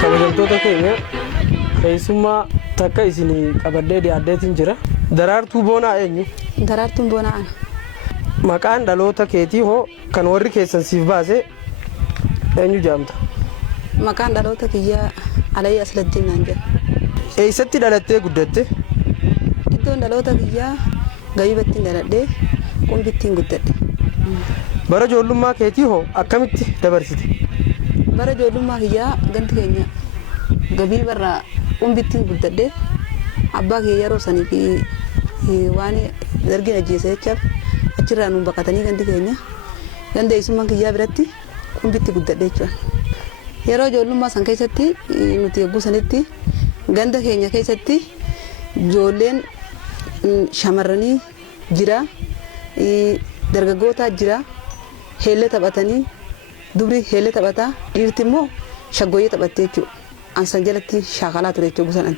kabajamtoota keenya keessummaa takka isinii qabadhee dhiyaadheetiin jira. Daraartuu Boonaa eenyu? Daraartuun Boonaa ana. Maqaan dhaloota keetii hoo kan warri keessan siif baase eenyu jedhamta? Maqaan dhaloota kiyyaa Alayyaa Asladdiin naan jedha. Eessatti dhalattee guddatte? Iddoon dhaloota kiyyaa Gabibattiin dhaladhee Qumbittiin guddadhe. Bara ijoollummaa keetii hoo akkamitti dabarsite? Bara ijoollummaa kiyyaa ganti keenya Gabii barraa Qumbittiin guddadhee abbaa kiyya yeroo sanii fi waan dargin ajjeese jechaaf achirraa nuun baqatanii ganti keenya ganda eessummaan kiyyaa biratti Qumbitti guddadhee jechuudha. Yeroo ijoollummaa san keessatti nuti eeguu sanitti ganda keenya keessatti ijoolleen shamarranii jira, dargaggoota jira, heellee taphatanii dubri heellee taphataa, dhiirti immoo shaggooyyee taphattee jechuudha. Ansan jalatti shaakalaa ture jechuudha. Gusan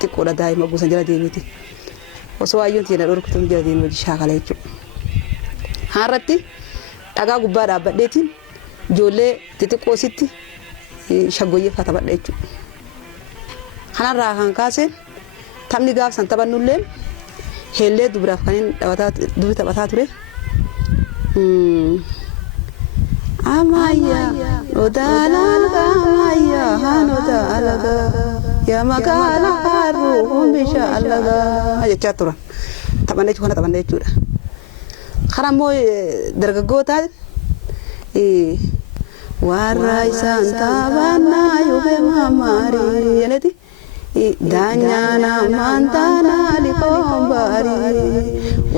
xiqqoodha daa'ima gusan jala deemiti. Osoo ayyoon tiyana dhorkutu jala deemu shaakalaa jechuudha. Haarratti dhagaa gubbaa dhaabbadheetiin ijoollee xixiqqoositti shaggooyyee fa'aa taphadha jechuudha. Kanarraa kan kaaseen taphni gaafsan taphannullee heellee dubiraaf kan dubri taphataa ture. Amaya odalaga amaya hanoda alaga ya magala haru bisha alaga jecha tura taphannee kana taphannee jechuudha. Kana immoo dargaggoota warra isaan taphannaa yookiin maamaarii jedheti daanyana mantana likoombarii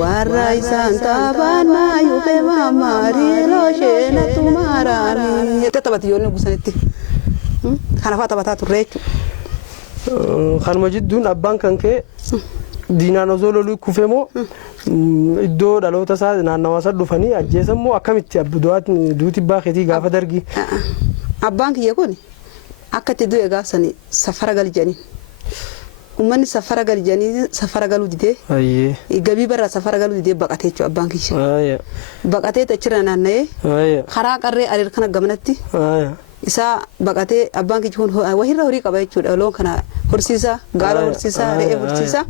warra isaan taphannaa yookiin maamaarii looshena tumaaraanii jettee taphati yoonni gusanitti kana fa'aa taphataa turre jechuudha. Kanuma jidduun abbaan kan kee diinaan osoo loluu kufee moo iddoo dhaloota isaa naannawaa isaa dhufanii ajjeesan moo akkamitti duuti baakeetii gaafa dargii? Abbaan kiyya kun akka itti du'e gaafsanii safara gali jedhanii. Uummanni safara gali jedhanii safara galuu didee Gabii barraa safara galuu didee baqatee jechuudha abbaan kiyya. Baqatee achirra naanna'ee karaa qarree adeer kana gamanatti isaa baqatee abbaan kiyya kun wahirra horii qaba jechuudha. Loon kana horsiisa, gaala horsiisa, re'ee horsiisa,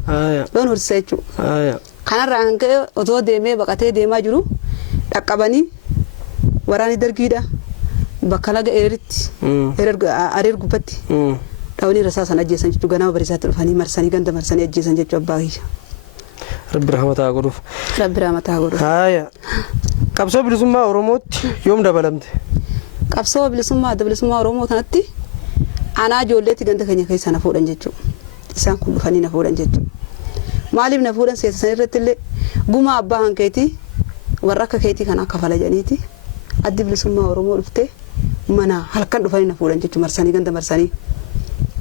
loon horsiisa jechuudha. Kanarraa kan ka'e otoo deemee baqatee deemaa jiru dhaqqabanii waraanni dargiidha. Bakka laga ereeritti areer gubbatti dhawanii rasaa sana ajjeesan jechuudha. Ganama bariisaatti dhufanii marsanii ganda marsanii ajjeesan jechuudha abbaa kiyya. Rabbi rahmataa godhuuf. Rabbi rahmataa godhuuf. Qabsoo bilisummaa Oromootti yoom dabalamte? Qabsoo bilisummaa Oromoo kanatti anaa ijoolleetti ganda keenya keessa na fuudhan jechuudha. Isaan kun dhufanii na fuudhan jechuudha. Maaliif na fuudhan seesisan irratti illee gumaa abbaa hankeetii warra akka keetii kana akka fala jedhaniiti addi bilisummaa Oromoo dhuftee mana halkan dhufanii na fuudhan jechuudha. Marsanii ganda marsanii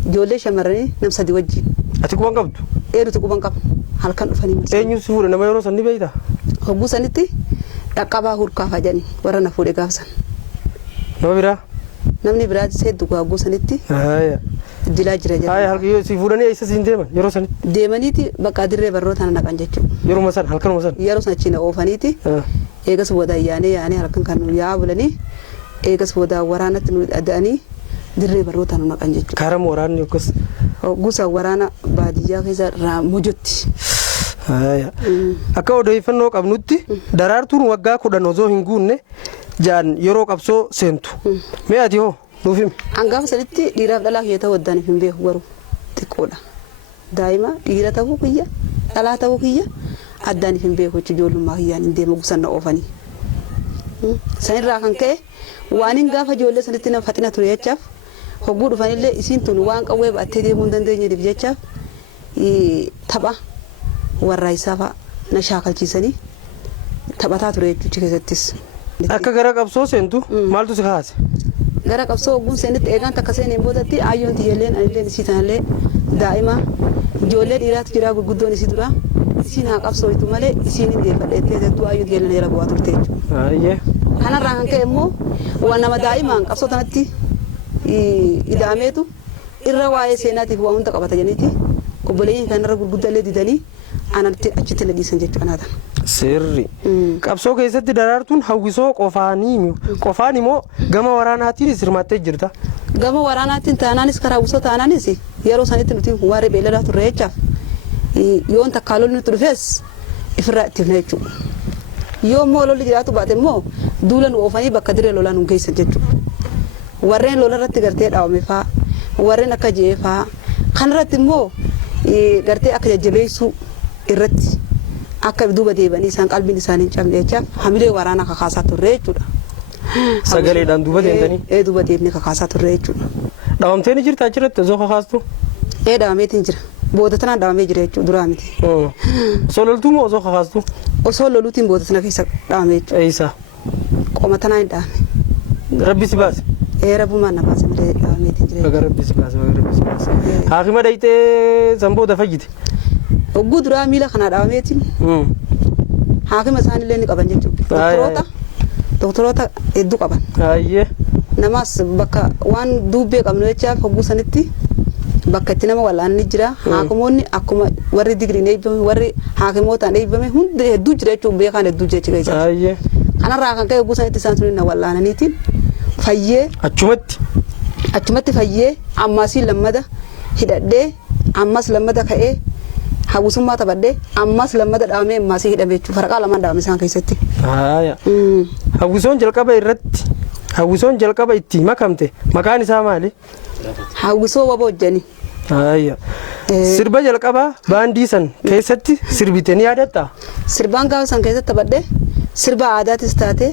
ijoollee shamarranii nam sadii wajjin. Ati quban qabdu? Eerutu quban qabu halkan dhufanii marsanii. Eenyu si fuudhe nama yeroo san ni beeyta? Hogguu sanitti dhaqqabaa hurkaafaa jedhanii warra na fuudhe gaafsan. Nama biraa? Namni biraa hedduu hogguu sanitti dilaa jira jedhanii. Si fuudhanii eessa siin deeman yeroo sanitti? Deemaniiti bakka dirree barroota na naqan jechuudha. Yeroo san halkanuma san? Yeroo san achi na oofaniiti eegas booda yaanee halkan kan nu yaa bulanii eegas booda waraanatti nu addaanii dirree barroota nu naqan jechuudha. Karam waraanni yookas? Gusa waraana baadiyyaa keessa Raamujotti. Akka odeeffannoo qabnutti daraartuun waggaa 10 osoo hin guunne jaan yeroo qabsoo seentu. Mee ati hoo nuuf himi? Hangaafa saditti dhiiraaf dhalaa kiyya ta'uu addaan hin beeku garuu xiqqoodha. Daa'ima dhiira ta'uu kiyya dhalaa ta'uu kiyya addaan hin beeku jechuudha. Ijoollummaa kiyyaan hin deemu gusan na oofanii. Sanirraa kan ka'e waan hin gaafa ijoollee sanitti nama faxina ture jechaaf hogguu dhufanillee isiin tun waan qawwee baattee deemuu hin dandeenyeef jechaaf tapha warraa isaa fa'a na shaakalchiisanii taphataa ture jechuudha keessattis. Akka gara qabsoo seentu maaltu si kaase? Gara qabsoo hogguun seenitti eegaan takka seeneen boodatti ayyoon tiyyelleen anilleen isii tanallee daa'ima ijoollee dhiiraatu jira gurguddoon isii dura isiin haa qabsooytu malee isiin hin deeffadheettee jettuu ayyoon tiyyelleen jala bu'aa turte jechuudha. Kanarraa kan ka'e immoo waan nama daa'imaan qabsoo tanatti ida'ameetu irra waa'ee seenaatiif waa hunda qabata jeniiti obboleeyyiin kanarra gurguddaallee didanii anatti achitti na dhiisan jechuudha naata. Sirri. Qabsoo keessatti daraartuun hawwisoo qofaan immoo gama waraanaatiin hirmaattee jirta. Gama waraanaatiin taanaanis karaa hawwisoo taanaanis yeroo sanitti nuti waaree beelladaa turre jechaaf yoon takkaalolli nuti dhufees ifirraa itti himna jechuudha. Yoo immoo lolli jiraatu baate immoo duula nu oofanii bakka diree lolaa nu geessan jechuudha. Warreen lola irratti gartee dhaawame fa'aa warreen akka je'ee fa'aa kanarratti immoo gartee akka jajjabeessuu irratti akka duuba deebanii isaan qalbiin isaanii hin cabne jechaaf hamilee waraanaa kakaasaa turre jechuudha. Sagaleedhaan duuba deemtanii? Duuba deemnee kakaasaa turre jechuudha. Dhaawamtee ni jirta achirratti osoo kakaastu? Dhaawameetiin jira. Booda tanaan dhaawamee jira jechuudha duraa miti. Osoo loltuu moo osoo kakaastu? Osoo loluutiin booda tana keessa dhaawamee jechuudha. Eessa? Qoma tanaan hin dhaawame. Rabbi si baase? Rabbumaan na baase malee dhaawameetiin jira. Baga Rabbi si baase. Haakima dhayitee sanboota fayyite? Ogguu duraa miila kanaa dhaawameetiin haakima isaanillee ni qaban jechuudha. Doktoroota hedduu qaban. Namas bakka waan dubbee qabnu jechaaf hogguu sanitti bakka itti nama wal'aanni jira. Haakimoonni akkuma warri digriin eebbame warri haakimootaan eebbame hundi hedduu jira jechuun beekaan hedduu jechuudha keessatti. Kanarraa kan ka'e hogguu sanitti isaan sun na wal'aananiitiin fayyee. Achumatti fayyee ammaasii lammada hidhadhee ammas lammada ka'ee. Hawwisummaa taphadhee ammas lammada dhaawamee ammaasii hidhame jechuudha. Faraqaa lamaan dhaawame isaan keessatti. Hawwisoon jalqaba itti makamte maqaan isaa maali? Hawwisoo waba hojjanii. Sirba jalqabaa baandii san keessatti sirbite ni yaadatta? Sirbaan gaafa san keessatti taphadhee sirba aadaatis taate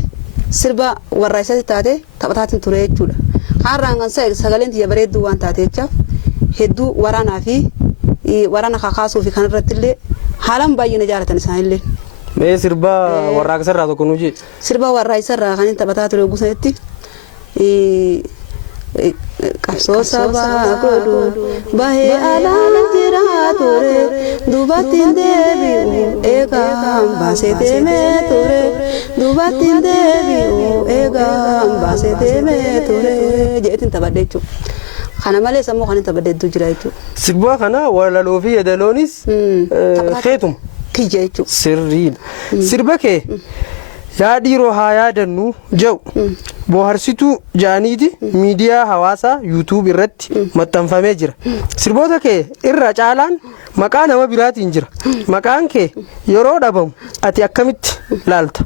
sirba warraayisaatis taate taphataatiin ture jechuudha. Kaarraan kan sagaleen tiyya bareedduu waan taate jechaaf hedduu waraanaa fi waraana kakaasuu fi kanarratti illee haalaan baay'ee na jaalatan isaanillee. Mee sirba warraaqsa irraa tokko nuyi? Sirba warraaqsa irraa kan inni taphataa ture hogguu sanitti qabsoo sabaa godhu bahee alaala jiraa ture dubartiin deebi'u eegaan baasee deemee ture dubartiin deebi'u eegaan baasee deemee ture jedhetiin taphadhe jechuudha. Kana malees ammoo kan inni taphadhe hedduu jira jechuudha. Sirba kana walaloo fi yeedaloonis keetum. Kiyya jechuudha. Sirriidha. Sirba kee yaa dhiiroo haa yaadannu jedhu bohaarsituu jaaniiti miidiyaa hawaasaa yuutuub irratti maxxanfamee jira. Sirboota kee irra caalaan maqaa nama biraatiin jira. Maqaan kee yeroo dhabamu ati akkamitti laalta?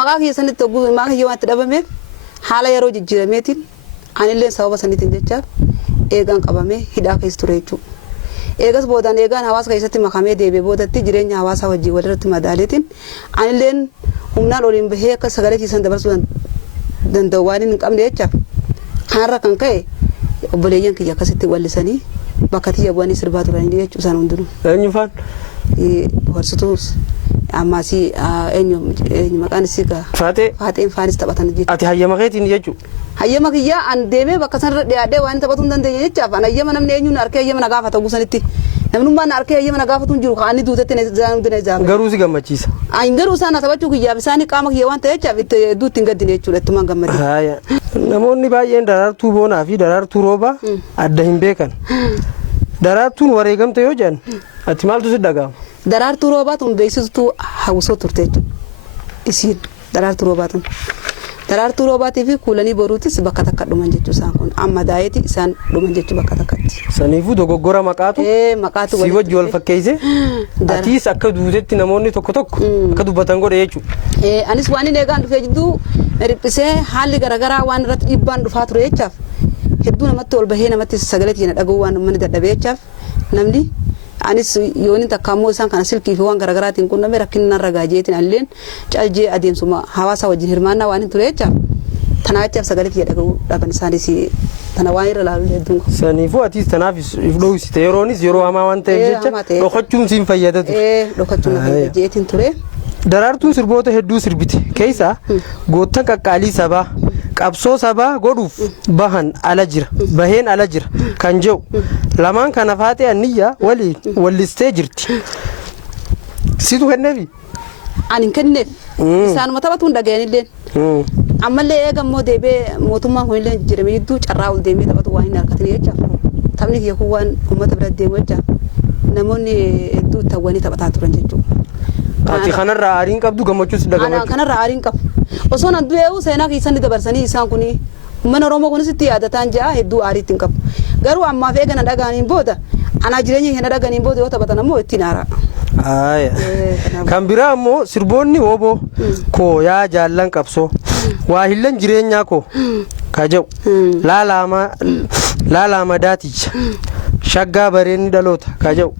Maqaa keessanitti maqaa kiyya waan itti dhabameef haala yeroo jijjiirameetiin anillee sababa saniitiin jechaaf eegaan qabamee hidhaa keessa ture jechuudha. Eegas boodaan eegaan hawaasa keessatti makamee deebi'ee boodatti jireenya hawaasaa wajjin walirratti madaaleetiin anilleen humnaan oliin bahee akka sagalee keessan dabarsuu danda'u waan hin qabne jechaaf kanarra kan ka'e obboleeyyan kiyya akkasitti wallisanii bakka tiyya bu'anii sirbaa turanii jechuudha isaan hundinuu. Eenyu faan? Bohaarsituus ammaasii eenyu maqaan isii gaa. Faaxeen faanis taphatan jechuudha. Ati hayyama keetiin jechuudha. Hayyama kiyyaa an deemee bakka sanarra dhiyaadhee waan taphatuu hin dandeenye jechaaf an hayyama namni eenyuun harkee hayyama na gaafata gusanitti namnummaan harkee hayyama na gaafatu hin jiru kaanii duutetti na ijaaru. Garuu si gammachiisa. An garuu isaan taphachuu kiyyaaf isaanii qaama kiyya waan ta'e jechaaf duutti hin gaddine jechuudha ittumaan gammadee. Namoonni baay'een daraartuu boonaa fi daraartuu roobaa adda hin beekan. Daraartuun wareegamte yoo jedhan ati maaltu si dhaga'ama? Daraartuu roobaatuun beeksistuu hawwisoo turte jechuudha. Isiin daraartuu roobaatuun. Daraartuu roobaatii fi kuulanii boruutis bakka takka dhuman jechuu isaan kun amma daa'eeti isaan dhuman jechuu bakka takkatti. Saniifuu dogoggora maqaatu si wajji wal fakkeesse atiis akka duutetti namoonni tokko akka dubbatan godhe jechuudha. Anis waan inni eegaan dhufee jidduu riphisee haalli garaagaraa waan irratti dhiibbaan dhufaa ture jechaaf hedduu namatti ol bahee namatti sagalee keenya dhaga'uu waan uummanni dadhabee jechaaf namni anis yooniin takka ammoo isaan kana silkii fi waan garaagaraatiin qunnamee rakkinna ragaa jeetiin alleen caljee adeemsuma hawaasa wajjin hirmaannaa waan hin ture jechaaf tanaa jechaaf sagalee kiyya dhaga'uu dhaban isaanis tana waan irra laalu hedduun qabu. Saniifuu atiis tanaaf if dhoowwisite yeroonis yeroo hamaa waan ta'eef jecha dhokachuun siin fayyada ture. Dhokachuun fayyada jeetiin ture. Daraartuun sirboota hedduu sirbite keessaa goottan qaqqaalii sabaa qabsoo sabaa godhuuf baheen ala jira kan jedhu lamaan kana faatee anniyyaa waliin wallistee jirti. Situ kenneefi? Ani hin kenneef. Isaanuma taphatuun dhaga'anillee. Ammallee eegammoo deebee mootummaan kun illee jijjiiramee jidduu carraa ol deemee taphatu waan hin harkatin jechaaf taphni kiyya kun waan uummata bira deemu jecha namoonni hedduu tawwanii taphataa turan jechuudha. Ati kanarraa aariin qabdu gammachuus ana kanarraa aariin qabu osoo nan du'eewu seenaa keessan dabarsanii isaan kuni mana Oromoo kunis itti yaadataan jaa hedduu aariitiin qabu garuu ammaaf eegana dhagaaniin booda ana jireenya kana dhagaaniin booda yoo taphatan ammoo ittiin aara. Kan biraa ammoo sirboonni wooboo koo yaa jaallan qabsoo waa hillan jireenyaa koo kajau laalaama daaticha shaggaa bareenni dhaloota kajau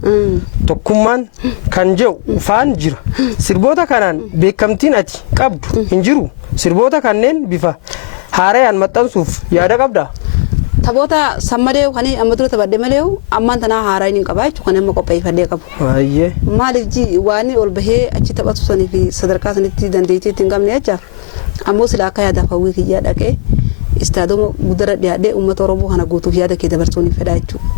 tokkummaan kan jau faan jira sirboota kanaan beekamtiin ati qabdu hin jiru sirboota kanneen bifa haarayaan maxxansuuf yaada qabda. Taphoota sammadee kan amma dura taphadhe malee ammaan tanaa haaraa hin qabaa jechuudha kan amma qopheeffadhee qabu. Maaliif ji waan ol bahee achi taphatu sanii fi sadarkaa sanitti dandeettii hin qabne jecha ammoo silaa akka yaadaaf hawwii kiyyaa dhaqee istaadoma guddara dhiyaadhee uummata Oromoo kana guutuuf yaada kee dabarsuun hin fedhaa jechuudha.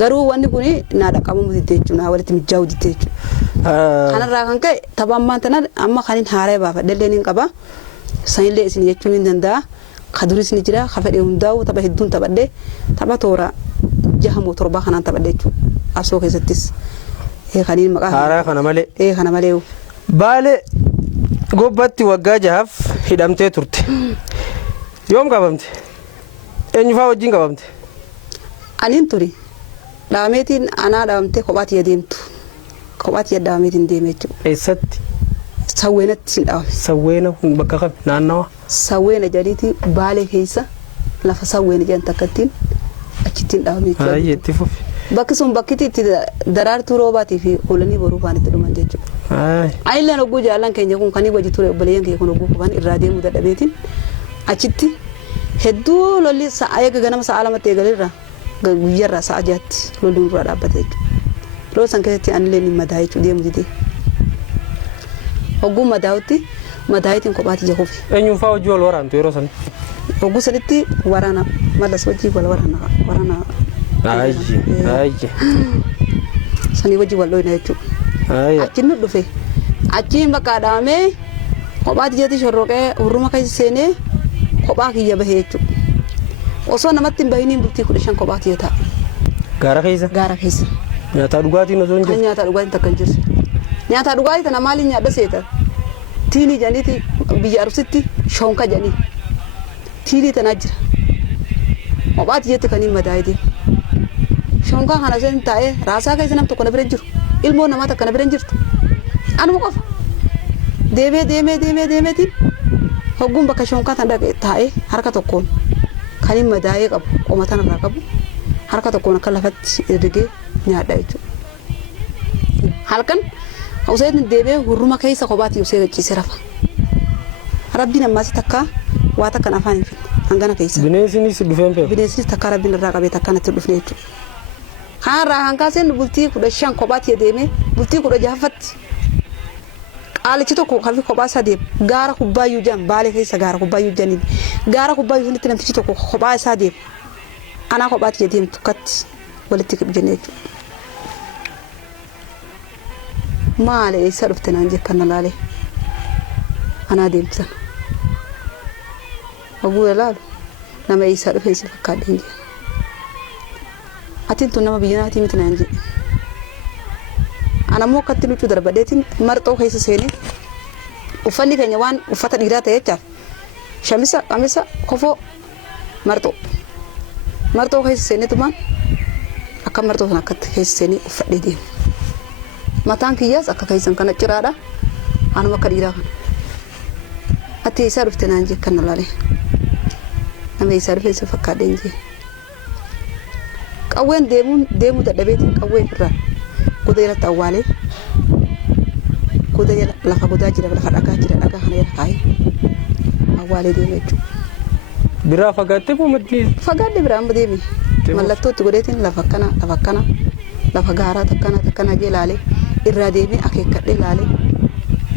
Garuu wanni kun naa dhaqamu didee jechuudha walitti mijaa'u didee jechuudha. Kanarraa kan ka'e tapha ammaan tanaa amma kan hin haaraa baafadhe hin qaba sanillee isin jechuun hin danda'a. Kaduris ni jira kafadhe hundaa'u tapha hedduun taphadhe tapha toora 6 moo 7 kanaan taphadhe jechuudha asoo keessattis kaniin maqaa haaraa kana malee kana malee Baalee gobbatti waggaa 6 hidhamtee turte yoom qabamte eenyu faa wajjin qabamte aniin turi dhaameetiin anaa dhaamte kophaatti yadeemtu kophaatti yadaameetiin deemee jechuudha eessatti sawweenatti hin dhaame sawweena bakka kam naannawa sawweena jaliiti Baalee keessa lafa sawweena jedhan takkattiin achittiin dhaame jechuudha bakki sun bakkitti itti daraartuu roobaatii fi oolanii boruu faan itti dhuman jechuudha ayilleen ogguu jaallan keenya kun kanii wajji ture obboleeyyan keenya kun ogguu kufan irraa deemuu dadhabeetiin achitti hedduu lolli eega ganama sa'a 2 eegalirra guyyarraa sa'a 6tti lolli nurraa dhaabbate jechuudha lol san keessatti anillee ni madaa jechuudha deemu didee ogguu madaa'utti madaayitiin kophaatti jahuufi eenyuun faa hojii wal waraantu yeroo san ogguu saditti waraana malas hojii wal waraana sanii wajji wal dhoyna jechuudha achi nu dhufe achiin bakka dhaamee kophaatti jetti shorroqee hurruma keessa seenee kophaa kiyya bahee jechuudha osoo namatti hin bahiniin bultii 15 kophaatti yoo ta'a gaara keessa nyaataa dhugaatiin osoo hin jiru nyaataa dhugaatiin takka hin jirre nyaataa dhugaatii tana maaliin nyaadha seeta tiinii janiiti biyya arsitti shonka janii tiinii tanaa jira kophaatti jetti kaniin madaa'ee shonkaa kana sen taa'ee raasaa keessa nam tokko na bira jiru ilmoo namaa takka na bira jirtu anuma qofa deemeetiin hogguun bakka shonkaa tan dhaqee taa'ee harka tokkoon kan hin madaa'ee qabu qoma tanarraa qabu harka tokkoon akka lafatti ergee nyaadha jechuudha halkan Useen deebee hurruma keessa kophaatti usee gachiisee rafa rabbiin ammaas takka waa takka afaan hin finne hangana keessa bineensinis dhufeen fee bineensinis takka rabbiin irraa qabee takka natti dhufne jechuudha kanarraa hankaaseen bultii 15 kophaatti deemee bultii 16ffatti qaalichi tokko kafi kophaa isaa deema gaara kubbaayyuu jaan Baalee keessa gaara kubbaayyuu jaaniin gaara kubbaayyuu sunitti namtichi tokko kophaa isaa deema anaa kophaatti deemtu katti walitti qibjenne jechuudha maale isa dhufte naan jekkana laale anaa deemtan oguu laalu nama isa dhufe si fakkaadhe nje atin tun nama biyyanaati miti naan je ana moo katti lucu darbadeetiin marxoo keessa seenee uffanni keenya waan uffata dhiiraa ta'e jechaaf shamisa qamisa kofoo marxoo keessa seenee tumaan akka marxoo sana akkatti keessa seenee uffadhee deemu mataan kiyyaas akka keessan kana ciraadha anuma akka dhiiraa kana ati isa dhufte naan je kan laale nama isa dhufe si fakkaadhe nje qawween deemuu dadhabeetiin qawween irraa godeera tawaalee godeera lafa godaa jira lafa dhagaa jira dhagaa kana irra kaayee awaalee deemee jechuudha biraa fagaattee muumatti fagaadde biraa amma deemi mallattootti godheetiin lafa akkana lafa gaaraa takkana jee laalee irraa deemee akeekkadhee laalee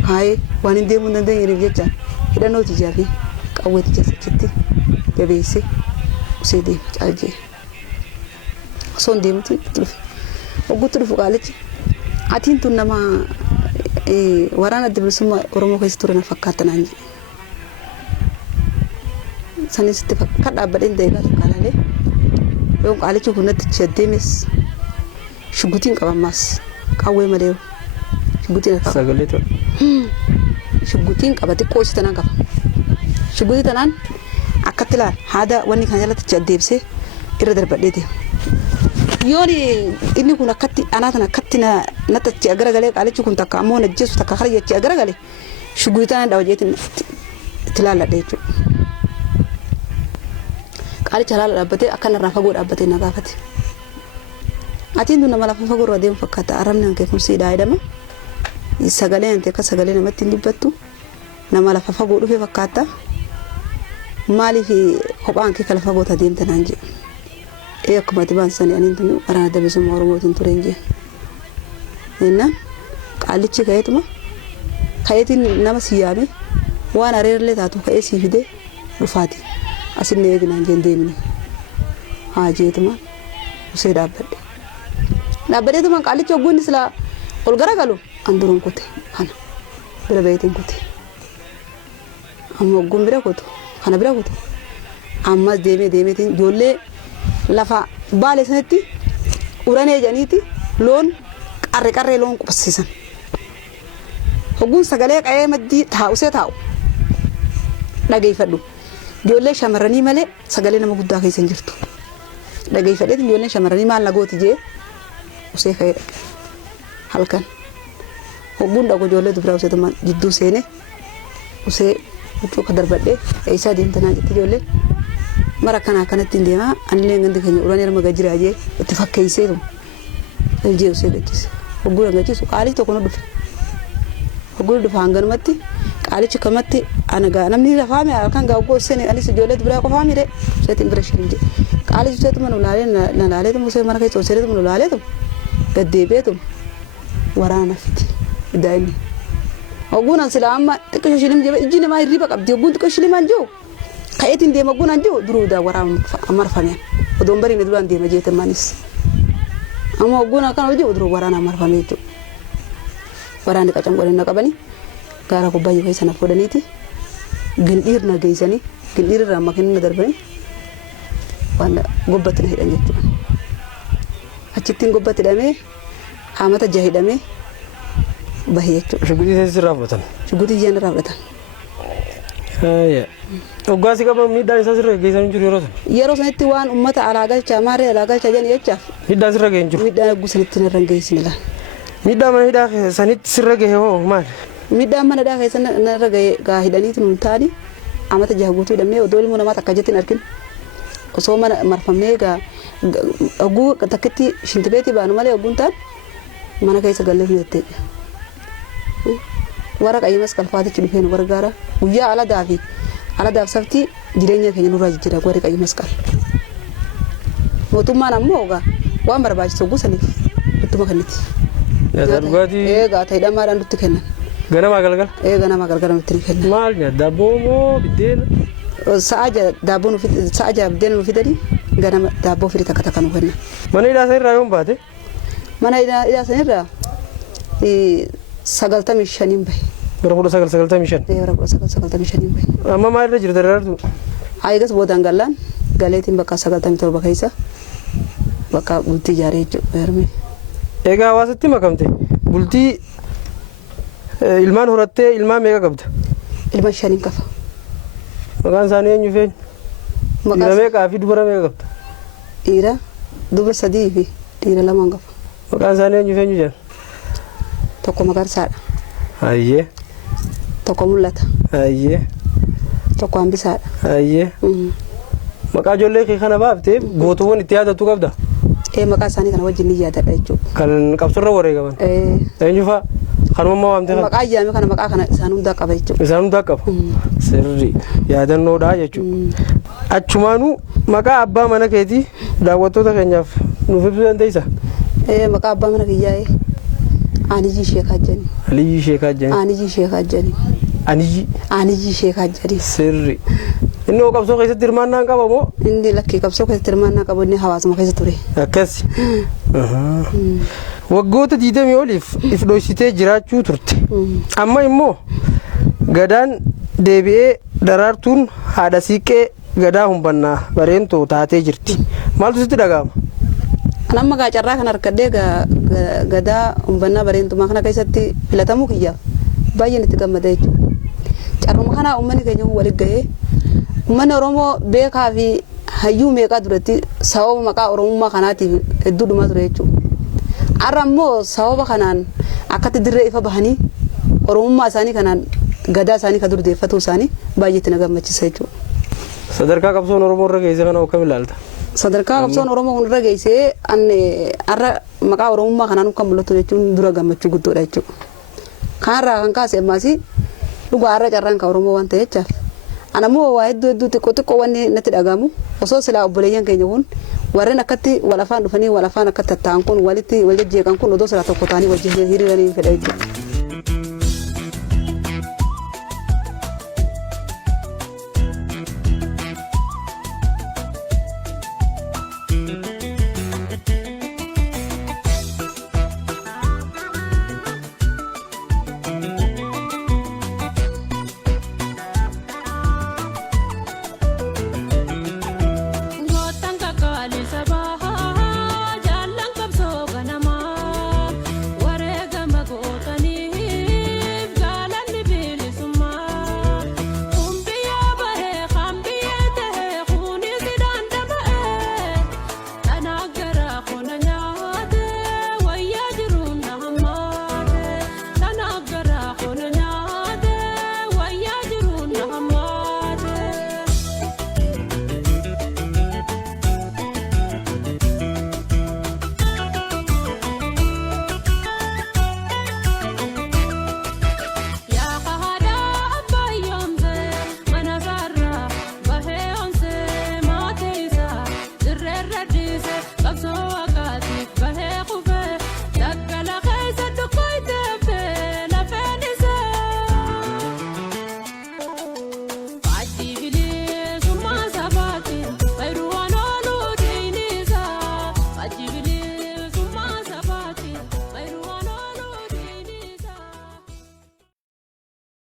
kaayee waan hin deemuu dandeenyeef jecha hidhannooti ijaafi qawweeti jechachitti jabeessee usee deeme caalchee osoo hin deemutti itti dhufe ogguutti dhufu qaalichi atiin tun nama waraana adda bilisummaa Oromoo keessa ture na fakkaata naan jedhe sanis itti fakkaata dhaabbadhee deegaa tokko laalee Yoo qaalichi kun natti chaddeemes shugutiin qabamaas qawwee malee shugutiin qaba. Sagalee ta'u. Shugutiin qaba xiqqoo isa tanaan qaba. Shugutii tanaan akkatti laal haada wanni kana jalatti chaddeebsee irra darbadheeti. Yoon inni kun akkatti anaatan akkatti natti agaragalee qaalichi kun takka ammoo najjeessu takka kara jechi agaragalee shugutii tanaan dhawajeetiin itti laalladhe jechuudha. Qaalicha laala dhaabbatee akka narraa fagoo dhaabbatee na gaafate. Atiin tun nama lafa fagoo irra deemu fakkaata. Arrabni hanqee kun siidhaa jedhama. Sagalee hanqee akka sagalee namatti hin dubbattu. Nama lafa fagoo dhufe fakkaata. Maaliif kophaa hanqee kala fagoo ta'e deemta naan jedhu. Akkuma itti baansanii aniin tun waraana dabesummaa Oromootiin ture hin jedhu. Innaan qaalichi ka'eetiin nama siyyaame waan areerallee taatu ka'ee sii fidee dhufaati. Asinne eeginaan jeen deemne haa jeetuma usee dhaabbadhe. Dhaabbadeetuma qaalichi ogguun silaa ol garagalu anduruun kute kana bira beetiin kute. Amma ogguun bira kutu kana bira kutu. Ammas deemeetiin ijoollee lafa baale sanatti uranee janiiti loon qarree loon qubsiisan. Ogguun sagalee qa'ee maddii taa'usee taa'u dhageeffadhu. Ijoollee shamarranii malee sagalee nama guddaa keessa hin jirtu. Dhageeffadheeti ijoolleen shamarranii maal nagooti jee usee ka'ee halkan. Ogguun dhagu ijoollee dubiraa usee tumaan jidduu seenee usee huccuu akka darbadhee eessaa deemtanaa jetti ijoolleen. Mara akkanatti hin deemaa anillee gandi keenya uranii arma gajiraa jee itti fakkeessee tuma. Iljee usee gachise. Ogguun gachisu qaalichi tokko nu dhufe. Ogguun dhufa hanganumatti qaalichi kamatti anagaa namni lafaame halkan gaawgoo seenee anis ijoollee dubiraa qofaa mire seetiin bira shirin jedhe. Qaalichi seetuma nu laalee na laalee tumu see mana keessa seetuma nu laalee tumu gaddeebee tumu waraana fiti daa'imni. Ogguun an silaa amma xiqqoo shilim jebe ijji namaa hirriba qabdi ogguun xiqqoo shilimaan jiru ka'eetiin deema ogguun an jiru duruu daa waraana marfameen odoon bariine duraan deema jeetamanis. Amma ogguun akkan hojii duruu waraana marfamee jechuudha. Waraanni qacanqoleen na qabanii. Gaara kubbaayyu keessa na fuudhaniiti gindhiir na geessanii gindhiir irraa makiinni na darbanii waan gobbatti na hidhan jechuudha. Achittiin gobbatti hidhamee haamata jaha hidhamee bahee jechuudha. Shugutii keessi irraa fudhatan. Shugutii ijaan irraa fudhatan. Oggaasi qaban miidhaan isaa sirra geessanii jiru yeroo sana. Yeroo sanatti waan uummata alaa galchaa maarree alaa galchaa jedhan jechaaf. Miidhaan sirra ga'een jiru. Miidhaan eeguu sanitti narra hin geessine laal. Miidhaan mana hidhaa sanitti sirra ga'e hoo maali? Miidhaan mana hidhaa keessa narra ga'e gaa hidhaniitu nu taani amata jaha guutuu hidhamnee odoo ilmoo namaa takka jettiin arginu osoo mana marfamnee gaa ogguu takkitti shintibeetii baanu malee ogguun taan mana keessa gallee nu jettee warra qayyimas qalfaatichi dhufee nu gargaara guyyaa aladaaf saftii jireenya keenya nurraa jijjiira warri qayyimas qal mootummaan ammoo gaa waan barbaachisu ogguu saniif ittuma kenniti. Eegaa ta'e hidhamaadhaan nutti kennan. Ganama galgala? Ganama galgala nutti kennan. Maal nyaata daabboo moo biddeena? Sa'a jaha biddeena nu fidanii ganama daabboo fide takka nu kennan. Mana hidhaa sanirraa yoom baate? Mana hidhaa sanirraa 95 bahe. Bara 1995? Bara 1995 bahe. Amma maalirra jirta daraartu? Eegas boodaan gallaan galeetiin bakka 97 keessa bakka bultii ijaaree jechuudha. Egaa hawaasatti makamte bultii ilmaan horattee ilmaan meeqa qabda? Ilma 5 qaba. Maqaan isaanii eenyu fe'en? Dhiira meeqaa fi dubara meeqa qabda? Dhiira dubara 3 fi dhiira 2 qaba. Maqaan isaanii eenyu fe'en jedhan? Tokko Magarsaadha. Ayyee. Tokko Mul'ata. Ayyee. Tokko Hambisaadha. Ayyee. Maqaa ijoollee kee kana baaftee gootuuwwan itti yaadatu qabda? Maqaa isaanii kana wajjin ni yaadadha jechuudha. Kan qabsurra wareegaman? Eenyu fa'a? Kanuma waamte fa'a? Maqaa ijaaame kana maqaa kana isaan hundaa qaba jechuudha. Isaan hundaa qaba? Sirrii yaadannoodha jechuudha. Achumaanuu maqaa abbaa mana keetii daawwattoota keenyaaf nuuf ibsuu dandeessaa? Maqaa abbaa mana kiyyaa Anijii Sheekaa jedhani. Aliyyi Sheekaa jedhani. Anijii Sheekaa jedhani. Anijii Sheekaa jedhani. Sirrii. Inni hoo qabsoo keessatti hirmaannaa qaba moo? Inni lakkii qabsoo keessatti hirmaannaa qabu inni hawaasuma keessa ture. Akkasi. Waggoota 20 oliif if dhoysitee jiraachuu turte. Amma immoo gadaan deebi'ee daraartuun haadha siiqqee gadaa humbannaa bareentoo taatee jirti. maaltu sitti dhaga'ama? Anamma carraa kan harkadhee gadaa uumbanna bareentumaa kana keessatti filatamuu kiyyaaf baay'een itti gammada jechuudha. Carruma kana uummanni keenya waliin gahee uummanni Oromoo beekaa fi hayyuu meeqaa duratti sababa maqaa Oromummaa kanaatiif hedduu dhumaa ture jechuudha. Har'a immoo sababa kanaan akkatti dirree ifa bahanii Oromummaa isaanii kanaan gadaa isaanii kan durdeeffatuu isaanii baay'eetti na gammachiisa jechuudha. Sadarkaa qabsoon Oromoo irra geessee kana akkam ilaalta? Sadarkaa qabsoon Oromoo irra geessee har'a maqaa Oromummaa kanaan kan mul'atu jechuun dura gammachuu guddoodha jechuudha. Kanarraa kan kaase ammaasii dhugaa har'a carraan kan Oromoo waan ta'eef anammoo waa hedduu xiqqoo wanni natti dhagahamu osoo silaa obboleeyyan keenya kun warreen akkatti wal afaan dhufanii wal afaan akkatti taa'an kun walitti wal jejjeeqan kun odoo silaa tokko ta'anii wajjin hiriiranii fedha jechuudha.